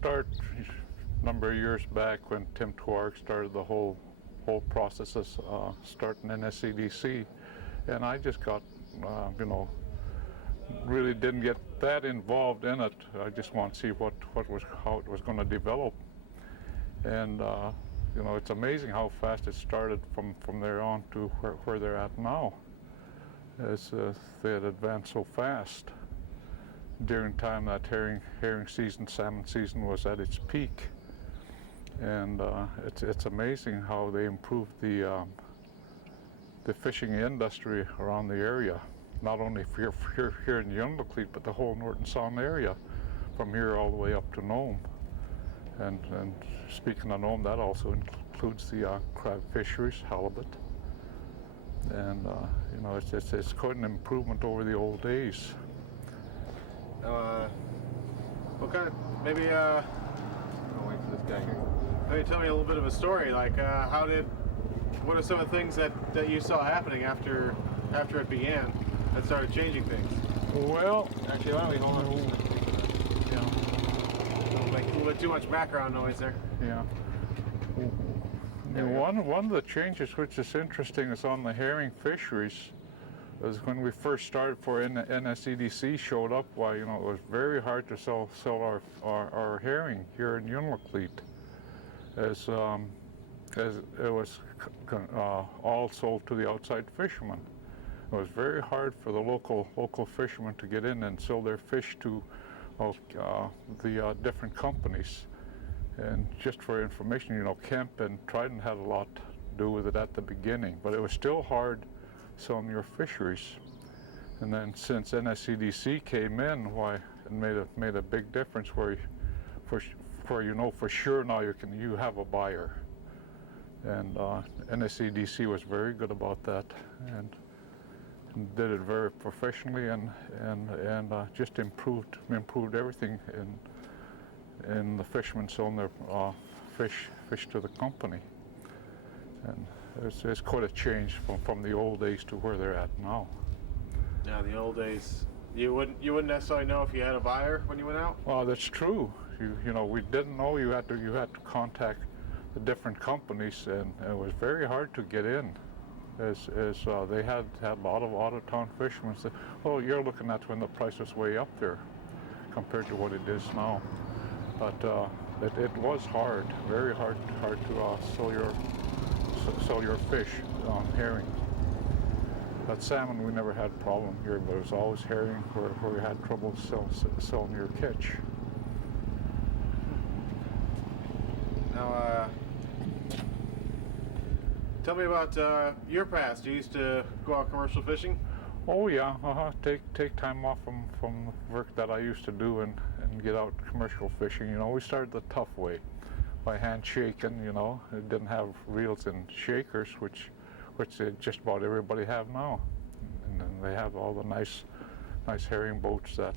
start a number of years back when Tim Twarg started the whole process of starting NSEDC, and I just got, really didn't get that involved in it. I just want to see how it was going to develop, and it's amazing how fast it started from there on to where they're at now. As they had advanced so fast during time that herring season, salmon season was at its peak, and it's amazing how they improved the fishing industry around the area, not only here in the Unalakleet, but the whole Norton Sound area, from here all the way up to Nome. And speaking of Nome, that also includes the crab fisheries, halibut, and it's quite an improvement over the old days. What kind of, maybe, I'll wait for this guy here. Maybe tell me a little bit of a story, like what are some of the things that you saw happening after it began that started changing things? Well, actually, why don't we hold on? Like a little bit too much background noise there. Yeah. One of the changes which is interesting is on the herring fisheries. Is when we first started for NSEDC showed up, why it was very hard to sell our herring here in Unalakleet, as it was all sold to the outside fishermen. It was very hard for the local fishermen to get in and sell their fish to the different companies. And just for information, Kemp and Trident had a lot to do with it at the beginning, but it was still hard selling your fisheries. And then since NSEDC came in, why it made a big difference where for sure now you have a buyer. And NSEDC was very good about that, and did it very professionally, and just improved everything in the fishermen selling their fish to the company. And it's quite a change from the old days to where they're at now. Yeah, the old days, you wouldn't necessarily know if you had a buyer when you went out? Well, that's true. We didn't know. You had to contact the different companies, and it was very hard to get in, as they had a lot of out-of-town fishermen say, "Oh, you're looking at when the price was way up there compared to what it is now." But it was hard, very hard to sell your fish on herring. But salmon, we never had a problem here, but it was always herring where we had trouble selling your catch. Now, tell me about your past. You used to go out commercial fishing? Oh yeah, take time off from the work that I used to do and get out commercial fishing. We started the tough way, by hand shaking. It didn't have reels and shakers, which just about everybody have now, and then they have all the nice herring boats that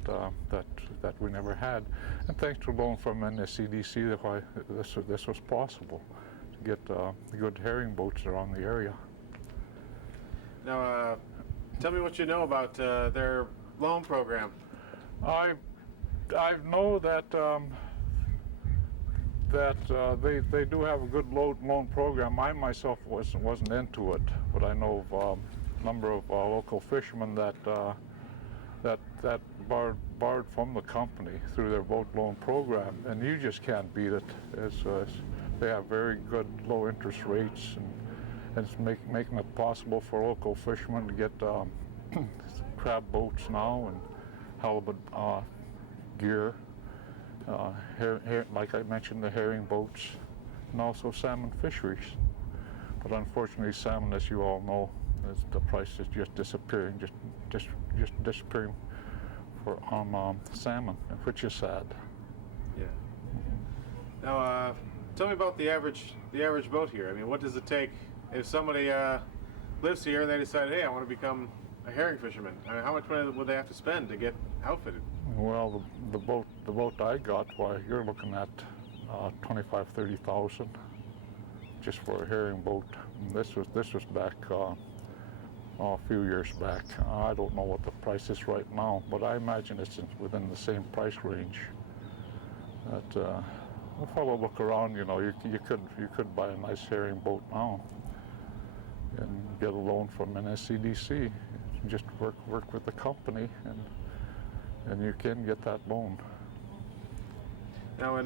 we never had. And thanks to loan from NSEDC, that's why this was possible, to get good herring boats around the area. Now, tell me what you know about their loan program. I know that they do have a good loan program. I myself wasn't into it, but I know of a number of local fishermen that borrowed from the company through their boat loan program, and you just can't beat it. They have very good low interest rates, and it's making it possible for local fishermen to get crab boats now, and halibut gear, like I mentioned, the herring boats, and also salmon fisheries. But unfortunately, salmon, as you all know, the price is just disappearing, just disappearing on salmon, which is sad. Yeah. Now, tell me about the average boat here. I mean, what does it take if somebody lives here and they decide, hey, I want to become a herring fisherman? I mean, how much money would they have to spend to get outfitted? Well, the boat I got, why, you're looking at $25,000-$30,000 just for a herring boat. And this was back a few years back. I don't know what the price is right now, but I imagine it's within the same price range. That a fellow look around, you know, you could buy a nice herring boat now and get a loan from NSEDC. Just work with the company, and you can get that loan. Now, when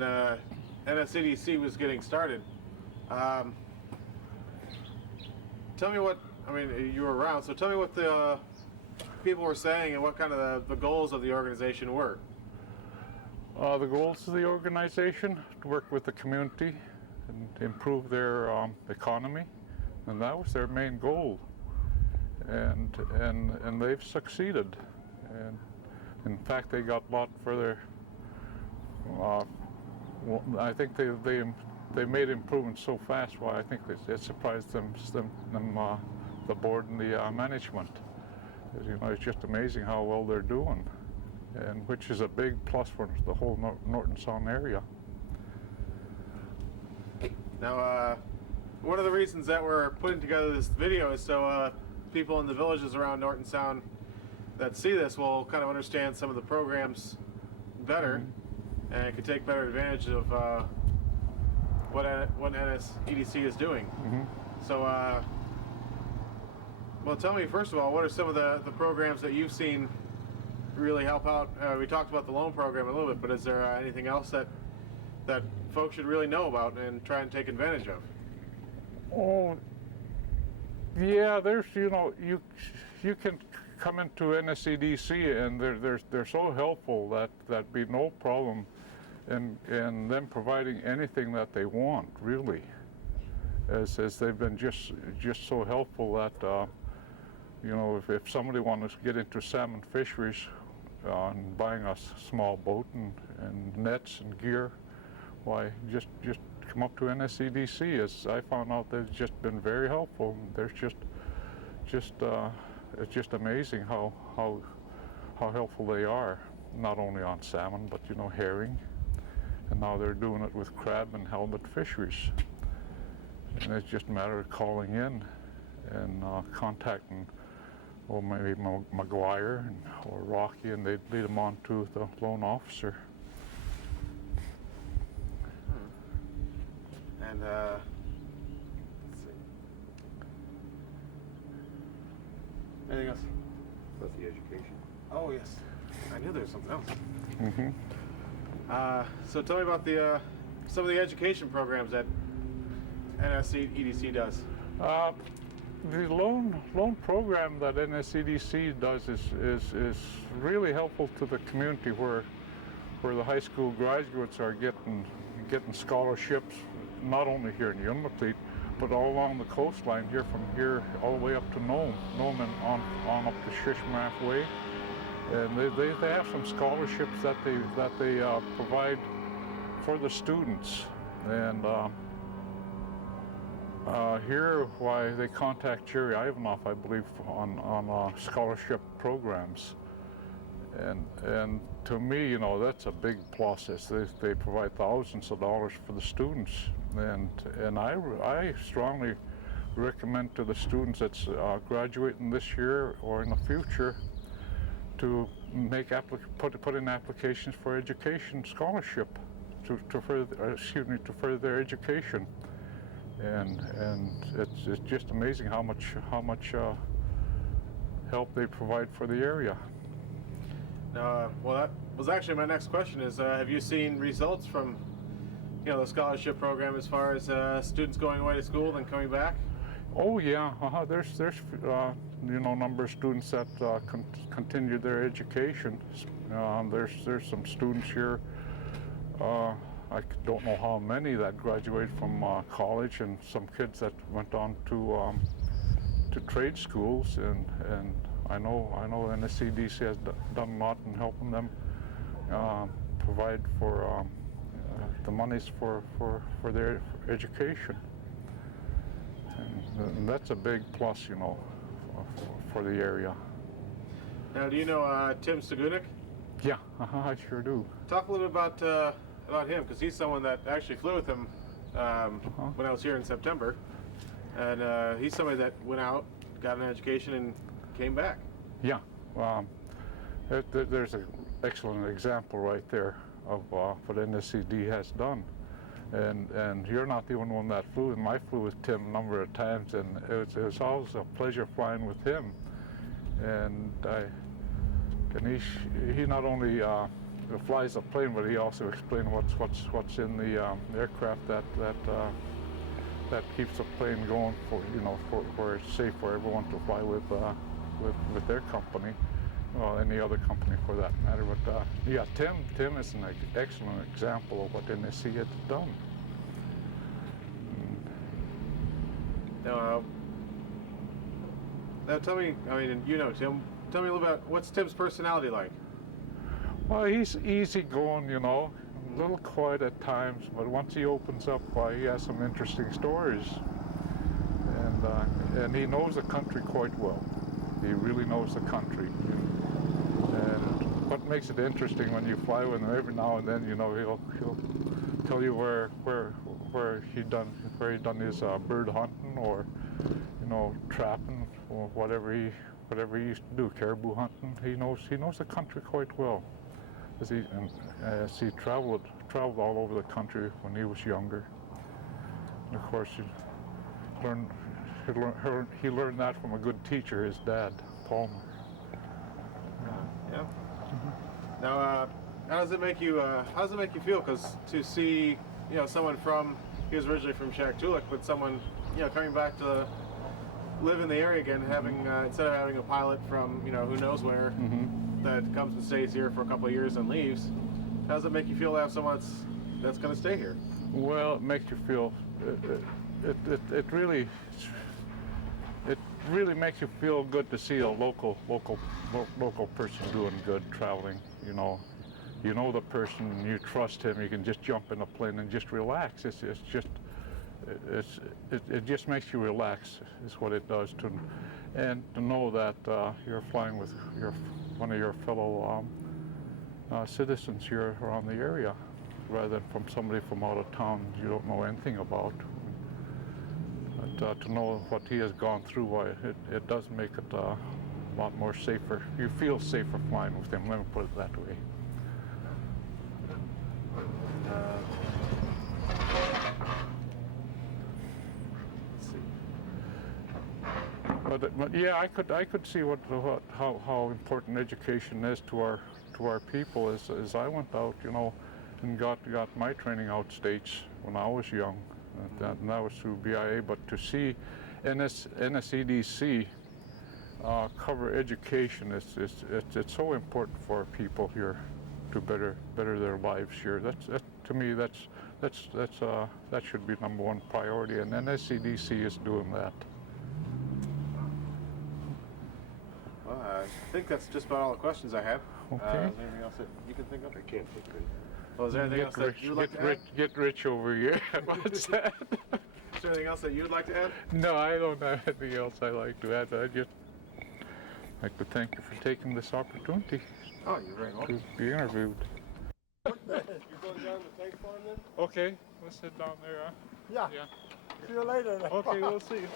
NSEDC was getting started, tell me what, I mean, you were around, so tell me what the people were saying and what kind of the goals of the organization were. The goals of the organization: to work with the community and improve their economy, and that was their main goal. And they've succeeded. And in fact, they got a lot further. I think they made improvements so fast. Why I think it surprised them the board and the management. You know, it's just amazing how well they're doing, and which is a big plus for the whole Norton Sound area. Now, one of the reasons that we're putting together this video is so people in the villages around Norton Sound that see this will kind of understand some of the programs better, and can take better advantage of what NSEDC is doing. So, well, tell me first of all, what are some of the programs that you've seen really help out? We talked about the loan program a little bit, but is there anything else that folks should really know about and try and take advantage of? Oh, yeah. There's, you know, you can come into NSEDC and they're so helpful that be no problem in them providing anything that they want, really. As they've been just so helpful that you know, if somebody wants to get into salmon fisheries and buying a small boat and nets and gear, why just come up to NSEDC. As I found out, they've just been very helpful. There's it's just amazing how helpful they are, not only on salmon but, you know, herring, and now they're doing it with crab and halibut fisheries. And it's just a matter of calling in and contacting, or maybe McGuire or Rocky, and they'd lead them on to the loan officer. And let's see. Anything else? About the education. Oh yes, I knew there was something else. Mm-hmm. So tell me about the some of the education programs that NSEDC does. The loan program that NSEDC does is really helpful to the community, where the high school graduates are getting scholarships, not only here in Unalakleet, but all along the coastline here, from here all the way up to Nome and on up to Shishmaref Way. And they have some scholarships that they provide for the students. And here, why they contact Jerry Ivanoff, I believe, on scholarship programs. And to me, you know, that's a big plus. They provide thousands of dollars for the students, and I strongly recommend to the students that's graduating this year or in the future to put in applications for education scholarship to further their education. And it's just amazing how much help they provide for the area. Well, that was actually my next question: is have you seen results from, you know, the scholarship program as far as students going away to school and coming back? Oh yeah, there's you know, number of students that continue their education. There's some students here. I don't know how many that graduated from college, and some kids that went on to trade schools, and I know NSEDC has done a lot in helping them provide for the monies for their education, and that's a big plus, you know, for the area. Now, do you know Tim Segunik? Yeah, I sure do. Talk a little bit about him, because he's someone that actually flew with him when I was here in September, and he's somebody that went out, got an education, and came back. Yeah, there's an excellent example right there. of what NSED has done. And you're not the only one that flew, and I flew with Tim a number of times, and it was always a pleasure flying with him. And he not only flies a plane, but he also explains what's in the aircraft that keeps the plane going for it's safe for everyone to fly with their company, well, any other company for that matter. But yeah, Tim is an excellent example of what NSC has done. Now tell me, I mean, you know Tim, tell me a little about what's Tim's personality like? Well, he's easygoing, you know, a little quiet at times, but once he opens up, he has some interesting stories. And he knows the country quite well. He really knows the country. And what makes it interesting when you fly with him, every now and then, you know, he'll tell you where he done his bird hunting, or you know, trapping, or whatever he used to do, caribou hunting. He knows the country quite well, as he traveled all over the country when he was younger. And of course, he learned that from a good teacher, his dad, Palmer. Yeah. Mm-hmm. Now, how does it make you feel? Because to see, you know, someone he was originally from Shaktoolik, but someone, you know, coming back to live in the area again, having instead of having a pilot from, you know, who knows where, that comes and stays here for a couple of years and leaves, how does it make you feel to have someone that's going to stay here? Well, it makes you feel, it really makes you feel good to see a local person doing good, traveling. You know the person, you trust him, you can just jump in a plane and just relax. It just makes you relax, is what it does. And to know that you're flying with one of your fellow citizens here around the area, rather than from somebody from out of town you don't know anything about. But to know what he has gone through, it does make it a lot more safer. You feel safer flying with him, let me put it that way. But yeah, I could see how important education is to our people. As I went out, you know, and got my training out states when I was young, and that was through BIA. But to see NSEDC cover education, it's so important for our people here to better their lives here. To me, that should be number one priority, and NSEDC is doing that. Well, I think that's just about all the questions I have. Okay. Is there anything else that you can think of? I can't think of anything. Well, is there anything else that you would like to add? Get rich over here. What's that? Is there anything else that you would like to add? No, I don't have anything else I'd like to add. I'd just like to thank you for taking this opportunity Oh, you're very welcome. to be interviewed. You're going down the tank farm then? Okay, let's sit down there, huh? Yeah. See you later then. Okay, we'll see.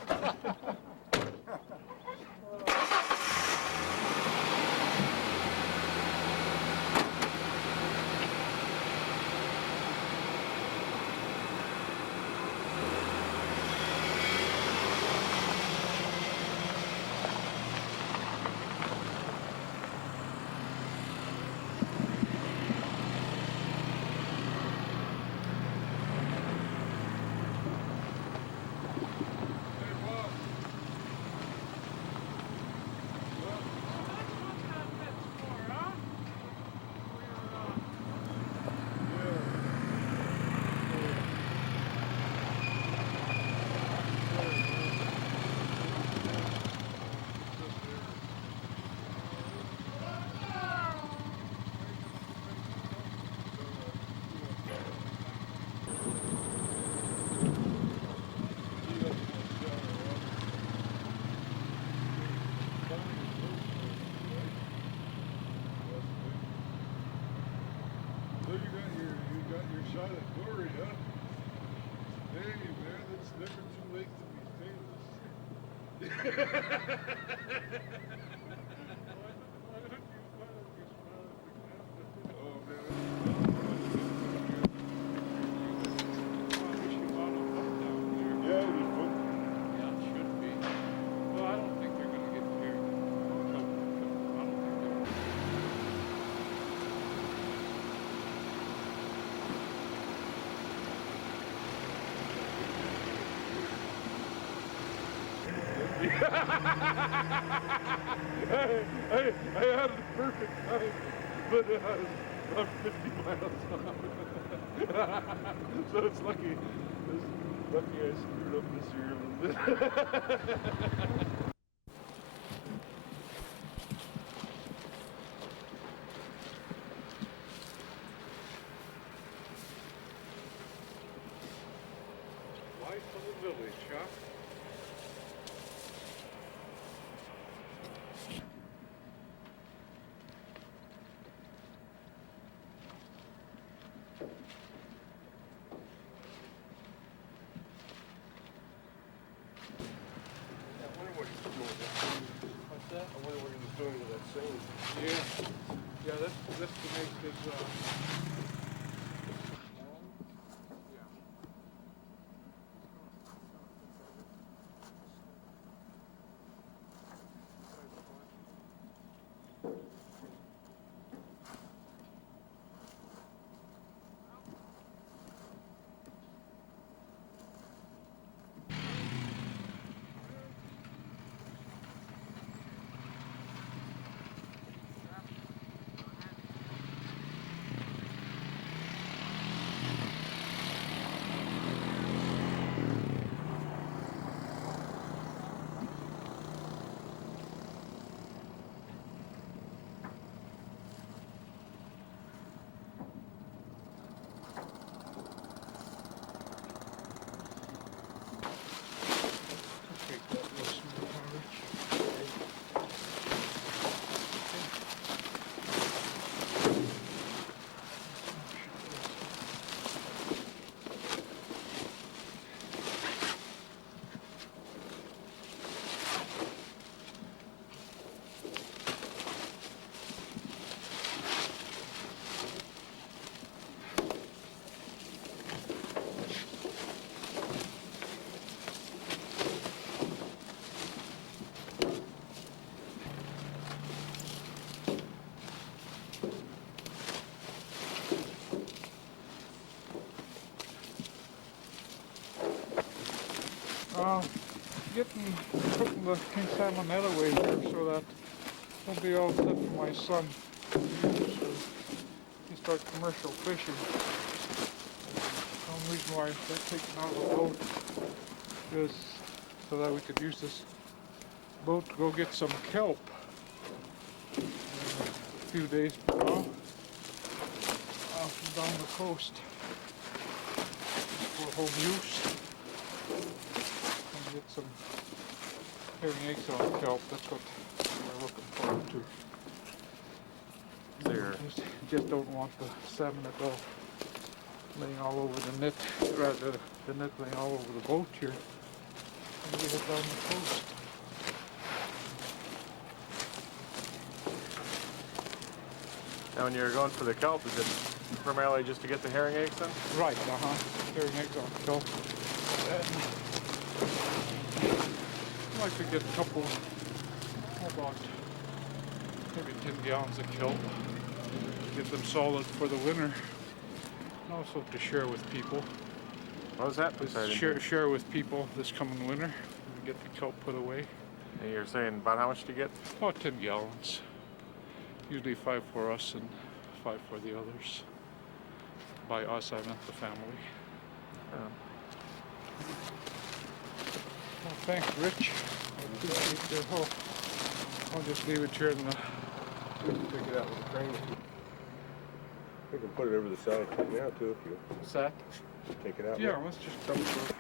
Shot at glory, huh? Hey, man, it's never too late to be famous. Oh, man. I had the perfect time, but I was about 50 miles off. So it's lucky I screwed up this year a little bit. Life of the village, huh? I wonder what he's doing. What's that? I wonder what he was doing to that seine. Yeah, that's to make his, putting the king salmonella away here so that it'll be all set for my son to use so he start commercial fishing. The only reason why they're taking out the boat is so that we could use this boat to go get some kelp in a few days from now off and down the coast for home use. Get some herring eggs on kelp. That's what we're looking forward to. There. Just don't want the salmon at all laying all over the net, rather the net laying all over the boat here. And we head down the coast. Now, when you're going for the kelp, is it primarily just to get the herring eggs then? Right, herring eggs on kelp. I'd like to get a couple, about maybe 10 gallons of kelp, get them solid for the winter, and also to share with people. What was that? Share with people this coming winter, and get the kelp put away. And you're saying about how much to get? About 10 gallons. Usually 5 for us and 5 for the others. By us, I meant the family. Well, thanks, Rich. I appreciate your help. I'll just leave it here in the... We can take it out with a crane. We can put it over the side now too if you Set? take it out. Yeah, let's just dump it.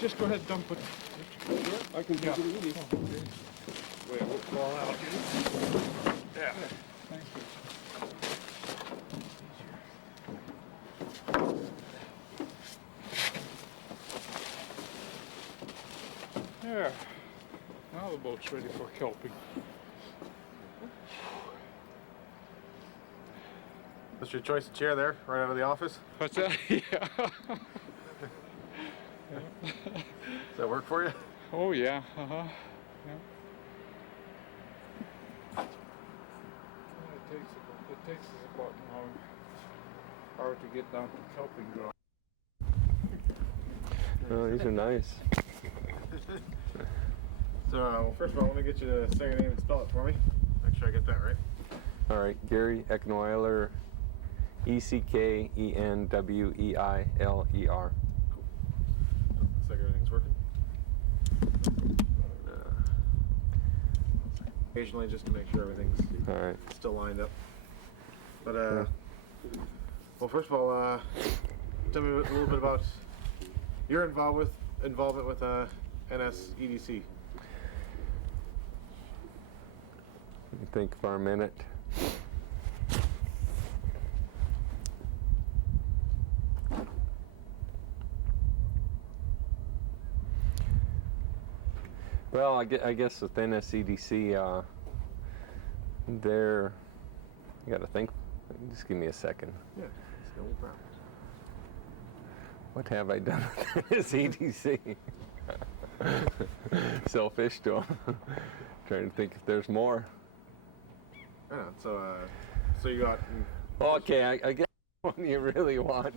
Just go ahead, dump it. I can do it with you. Wait, it won't fall out. Yeah. Thank you. There. Now the boat's ready for kelping. That's your choice of chair there, right out of the office. What's that? Yeah. Does that work for you? Oh yeah. Yeah. It takes us about an hour to get down to kelping ground. Oh, these are nice. So, well, first of all, let me get you to say your name and spell it for me. Make sure I get that right. All right, Gary Eckenweiler, Eckenweiler. Cool. Looks like everything's working. Occasionally, just to make sure everything's all right. still lined up. But, well, first of all, tell me a little bit about your involvement with NSEDC. Let me think for a minute. Well, I guess with NSEDC, they're, you gotta think, just give me a second. Yeah, it's no problem. What have I done with NSEDC? Sell fish to them. Trying to think if there's more. Yeah, so you got. Okay, I guess one you really want.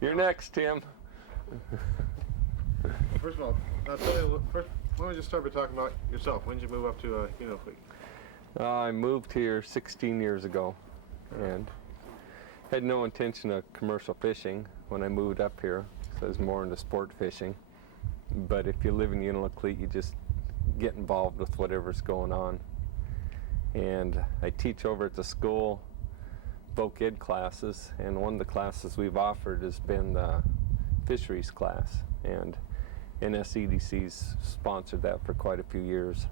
You're next, Tim. First of all, first, let me just start by talking about yourself. When did you move up to Unalakleet? I moved here 16 years ago and had no intention of commercial fishing when I moved up here, so I was more into sport fishing. But if you live in Unalakleet, you just get involved with whatever's going on. And I teach over at the school voc ed classes, and one of the classes we've offered has been the Fisheries class, and NSEDC's sponsored that for quite a few years.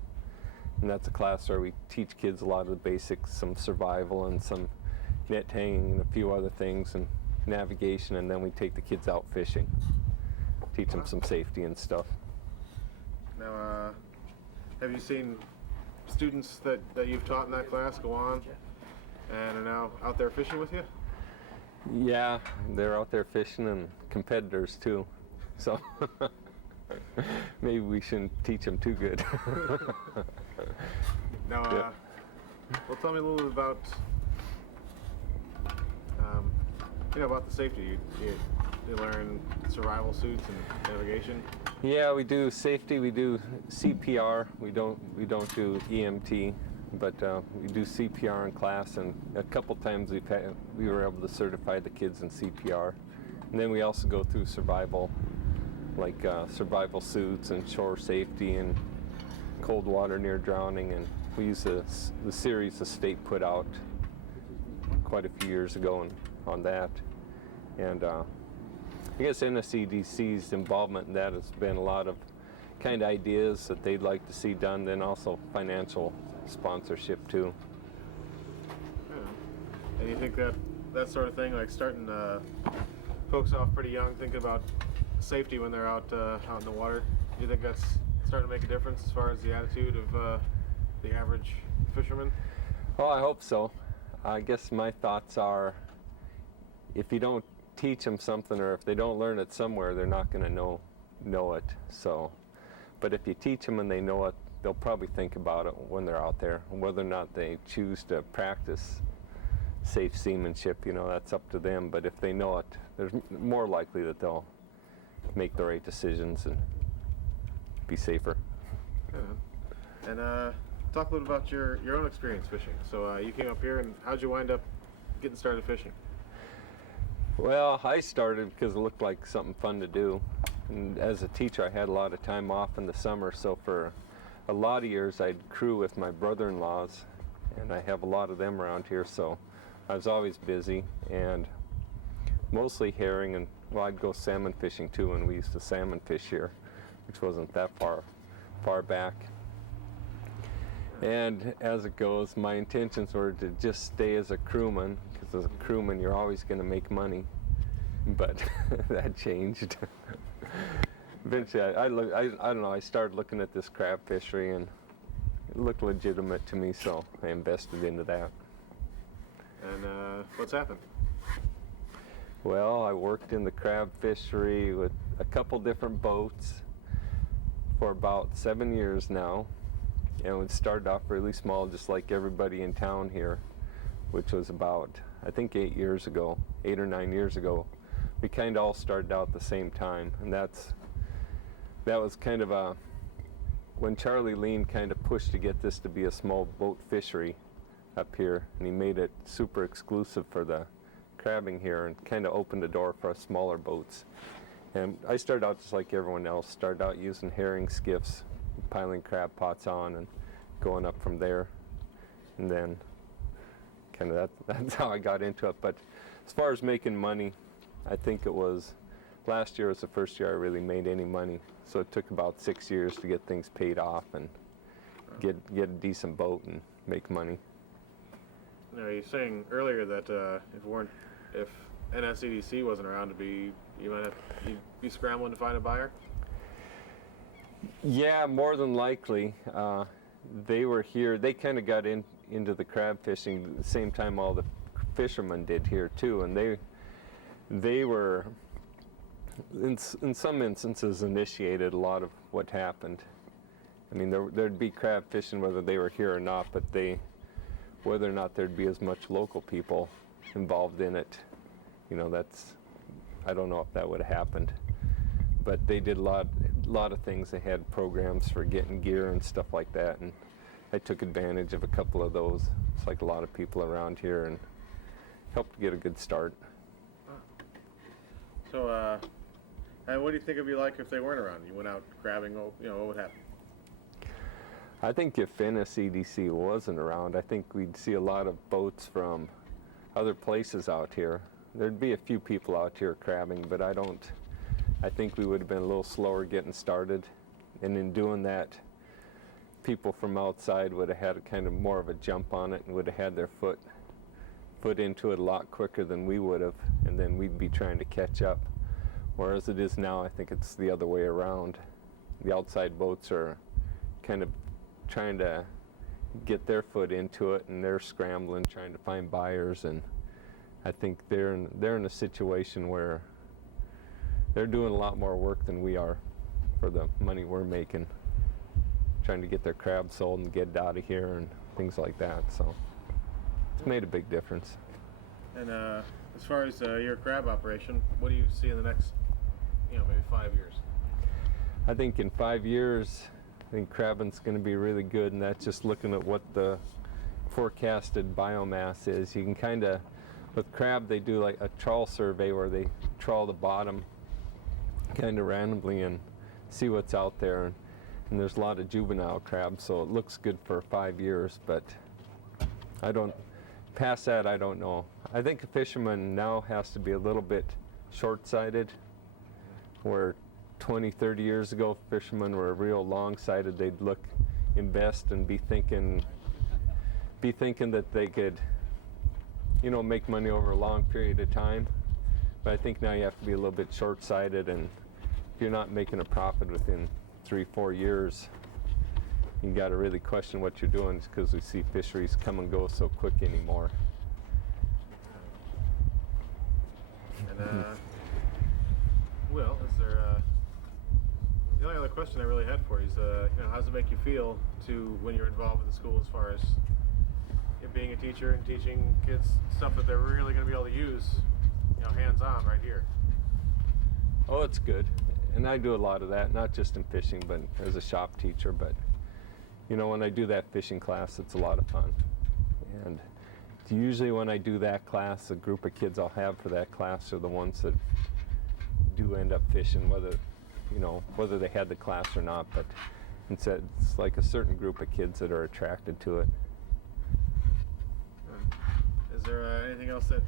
And that's a class where we teach kids a lot of the basics, some survival and some net hanging and a few other things and navigation, and then we take the kids out fishing, teach them some safety and stuff. Now, have you seen students that you've taught in that class go on and are now out there fishing with you? Yeah, they're out there fishing and competitors too, so maybe we shouldn't teach them too good. Now, well, tell me a little bit about about the safety. You learn survival suits and navigation. Yeah, we do safety. We do CPR. We don't do EMT, but we do CPR in class, and a couple times we were able to certify the kids in CPR. And then we also go through survival, like survival suits and shore safety and cold water near drowning. And we use the series the state put out quite a few years ago on that. And I guess NSEDC's involvement in that has been a lot of kind of ideas that they'd like to see done, then also financial sponsorship too. Yeah. And you think that sort of thing, like starting folks off pretty young, thinking about safety when they're out in the water, do you think that's starting to make a difference as far as the attitude of the average fisherman? Oh, I hope so. I guess my thoughts are, if you don't teach them something, or if they don't learn it somewhere, they're not going to know it. So, but if you teach them and they know it, they'll probably think about it when they're out there. Whether or not they choose to practice safe seamanship, that's up to them. But if they know it, there's more likely that they'll make the right decisions and be safer. Yeah. And talk a little about your own experience fishing. So you came up here, and how'd you wind up getting started fishing? Well, I started because it looked like something fun to do. And as a teacher, I had a lot of time off in the summer, so for a lot of years I'd crew with my brother-in-laws, and I have a lot of them around here, so I was always busy, and mostly herring, and well, I'd go salmon fishing too, and we used to salmon fish here, which wasn't that far back. And as it goes, my intentions were to just stay as a crewman, because as a crewman you're always going to make money, but that changed. Eventually, I don't know. I started looking at this crab fishery, and it looked legitimate to me, so I invested into that. And what's happened? Well, I worked in the crab fishery with a couple different boats for about 7 years now. And it started off really small, just like everybody in town here, which was about, I think, 8 years ago, 8 or 9 years ago. We kind of all started out at the same time, and that was kind of when Charlie Lean kind of pushed to get this to be a small boat fishery up here, and he made it super exclusive for the crabbing here and kind of opened the door for smaller boats. And I started out just like everyone else, started out using herring skiffs, piling crab pots on and going up from there. And then kind of that's how I got into it. But as far as making money, I think it was, last year was the first year I really made any money. So it took about 6 years to get things paid off and get a decent boat and make money. Now, you were saying earlier that if NSEDC wasn't around you'd be scrambling to find a buyer? Yeah, more than likely. They were here. They kind of got into the crab fishing at the same time all the fishermen did here too, and they were in some instances initiated a lot of what happened. I mean, there'd be crab fishing whether they were here or not, but whether or not there'd be as much local people involved in it, I don't know if that would have happened. But they did a lot of things. They had programs for getting gear and stuff like that, and I took advantage of a couple of those. It's like a lot of people around here, and helped get a good start. So, and what do you think it'd be like if they weren't around? You went out crabbing, what would happen? I think if NSEDC wasn't around, I think we'd see a lot of boats from other places out here. There'd be a few people out here crabbing, but I think we would have been a little slower getting started. And in doing that, people from outside would have had a kind of more of a jump on it and would have had their foot into it a lot quicker than we would have, and then we'd be trying to catch up. Whereas it is now, I think it's the other way around. The outside boats are kind of trying to get their foot into it, and they're scrambling, trying to find buyers, and I think they're in a situation where they're doing a lot more work than we are for the money we're making, trying to get their crab sold and get it out of here and things like that. So it's made a big difference. And as far as your crab operation, what do you see in the next, maybe 5 years? I think in 5 years, I think crabbing's going to be really good, and that's just looking at what the forecasted biomass is. You can kind of, with crab, they do like a trawl survey where they trawl the bottom kind of randomly and see what's out there. And there's a lot of juvenile crabs, so it looks good for 5 years, but past that, I don't know. I think a fisherman now has to be a little bit short-sighted, where 20, 30 years ago, fishermen were real long-sighted. They'd invest and be thinking that they could, make money over a long period of time. But I think now you have to be a little bit short-sighted, and if you're not making a profit within 3-4 years, you got to really question what you're doing, because we see fisheries come and go so quick anymore. And Will, is there the only other question I really had for you is, how does it make you feel when you're involved with the school, as far as being a teacher and teaching kids stuff that they're really going to be able to use, hands-on right here? Oh, it's good. And I do a lot of that, not just in fishing, but as a shop teacher. But, when I do that fishing class, it's a lot of fun. And usually when I do that class, the group of kids I'll have for that class are the ones that do end up fishing, whether they had the class or not. But it's like a certain group of kids that are attracted to it. Is there anything else that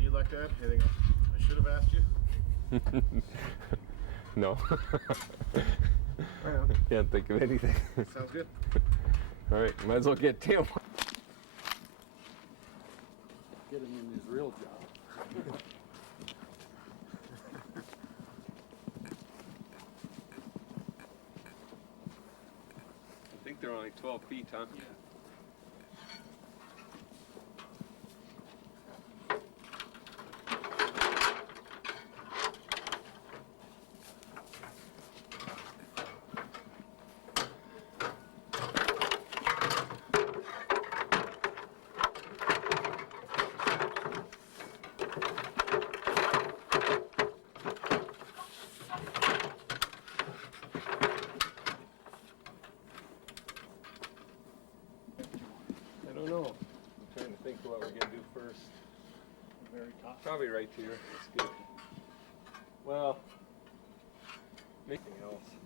you'd like to add? Anything else I should have asked you? No. Right on. Can't think of anything. Sounds good. All right, might as well get Tim. Get him in his real job. like 12 feet, huh? Yeah. I don't know. I'm trying to think of what we're gonna do first. Very tough. Probably right here. That's good. Well, anything else.